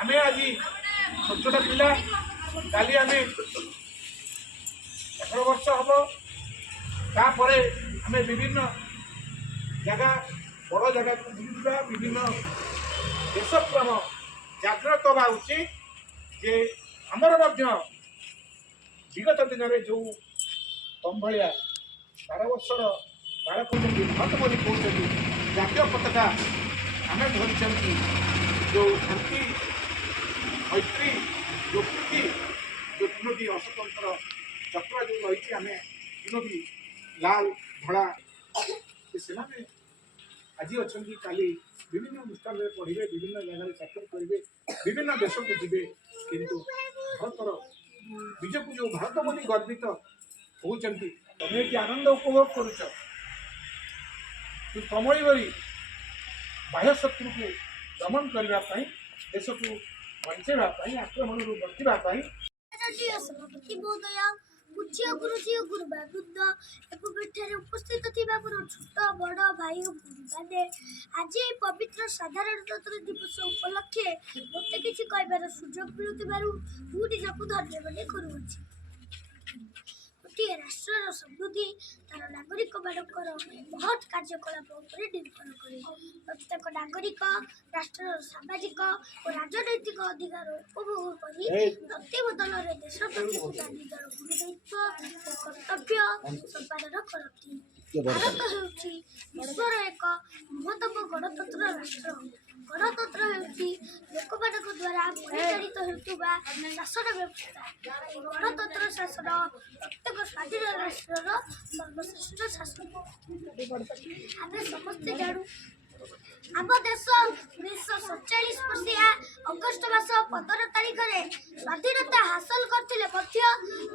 आमे आज छोट छोट पिला काली आमे 18 वर्ष हम तापर आम विभिन्न जगह बड़ जगह को बुलूगा विभिन्न देश प्रेम जागृत हवा उचित जे आमर विगत दिन में जो तम भाया 12 वर्षर बालक भट बोली कहते जातीय पताका आम धरी जो शांति मैत्री जो प्रीति जो तीनोटी अशोकंर चक्र जो रही आम तीनोटी लाल धड़ा से आज अच्छा काली विभिन्न अनुष्ठान में पढ़े विभिन्न जगह चाकरी करेंगे विभिन्न देश को जी किंतु भारतर बीजेपी जो भारत बोली गर्वित होती तुम्हें कि आनंद उपभोग करुच कमली बड़ी बाह्य शत्रु को दमन करने देश को बचाई आक्रमण बचाई पूज्य गुरुजी और गुरुबा वृद्ध एवं उपस्थित छोट बड़ भाई और भूरी आज ये पवित्र साधारणतंत्र दिवस उपलक्षे मत किसी कहबार सुजोग मिलूँ जाकू धन्यवाद करुँच गोटे राष्ट्र समृद्धि तार नागरिक मानकर बहुत कार्यकलाप निर्भर करे प्रत्येक नागरिक राष्ट्र सामाजिक और राजनैतिक अधिकार उपभोग कर प्रतिबदल में देश प्रति निजर गुरुदायित्व और कर्तव्य संपादन करती भारत होउछि विश्वर एक बृहत्तम गणतंत्र राष्ट्र गणतंत्र होउछि लोकमानक द्वारा परिचालित होउतबा शासन व्यवस्था गणतंत्र शासन प्रत्येक स्वाधीन राष्ट्र सर्वश्रेष्ठ शासन आम समस्ते जानू आम देश 1947 मसीहा अगस्ट मास 15 तारीख में स्वाधीनता हासिल करथिले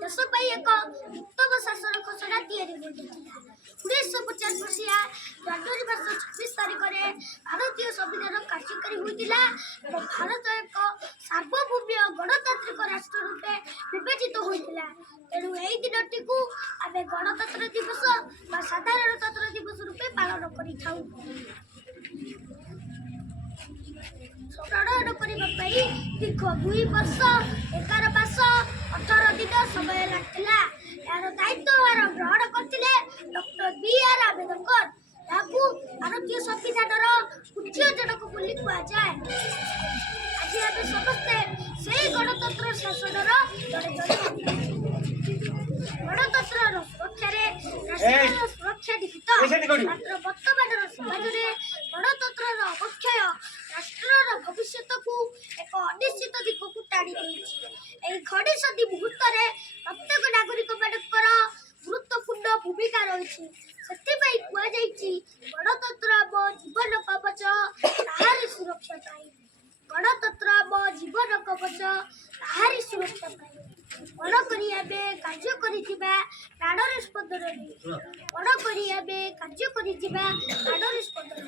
देश एक उत्तम शासन घोषणा तैयारी होता 1950 मसीहा जनवरी मास 26 तारीख में भारतीय संविधान कार्यकारी होता और भारत एक सार्वभौम गणतांत्रिक राष्ट्र रूपे विभाजित होता तेणु यही दिनटी को आम गणतंत्र दिवस साधारणतंत्र दिवस रूपे पालन कर प्रणयन करने दीर्घ 2 वर्ष 11 मास 18 दिन समय लगता यार दायित्व ग्रहण करते डॉक्टर बी.आर. आंबेडकर भारतीय संविधान पूज्य जनक बोली कहुए आज आम समस्ते से गणतंत्र शासन गणतंत्र सुरक्षा राष्ट्र सुरक्षा निहित मात्र वर्तमान समाज में गणतंत्र अवक्षय राष्ट्र भविष्य को एक अनिश्चित दिग को टाणी देती घड़ी सदी मुहूर्त प्रत्येक नागरिक मानकर गुरुत्वपूर्ण भूमिका रही गणतंत्र आम जीवन कवच ताहारी सुरक्षा पाई गणतंत्र आम जीवन कवच ताहारी सुरक्षा पाई बड़ करियाबे कार्य करिथिबा प्राणर स्पंदन बड़ करियाबे कार्य करिथिबा प्राणर स्पंदन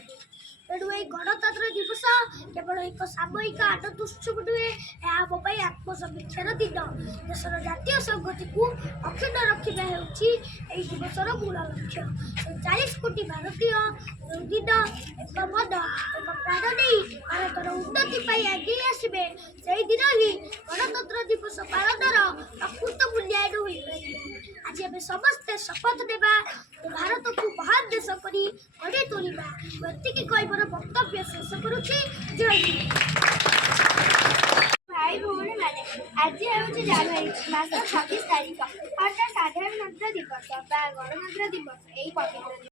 तेणु ये गणतंत्र दिवस केवल एक सामूहिक आनंद उत्सव नुहे आम आत्मसमीक्षार दिन देशर जातीय संहति को अक्षुण्ण रखा दिवसर मूल लक्ष्य 40 कोटी भारतीय दिन एक मन एक प्राण नहीं भारतर उन्नति आगे आसवे से दिन ही गणतंत्र दिवस पालन प्रकृत मूल्यांकन हो आज आम समस्ते शपथ नेबा भारत को महान देश करी गढ़ी तोलिबा व्यक्ति कहबर वक्तव्य शेष करुछि जय हिंद भाई भौणी माने आज हेउछि जनवरी मास 26 तारिख अर्थात साधारणतंत्र दिवस बा गणतंत्र दिवस एही पवित्र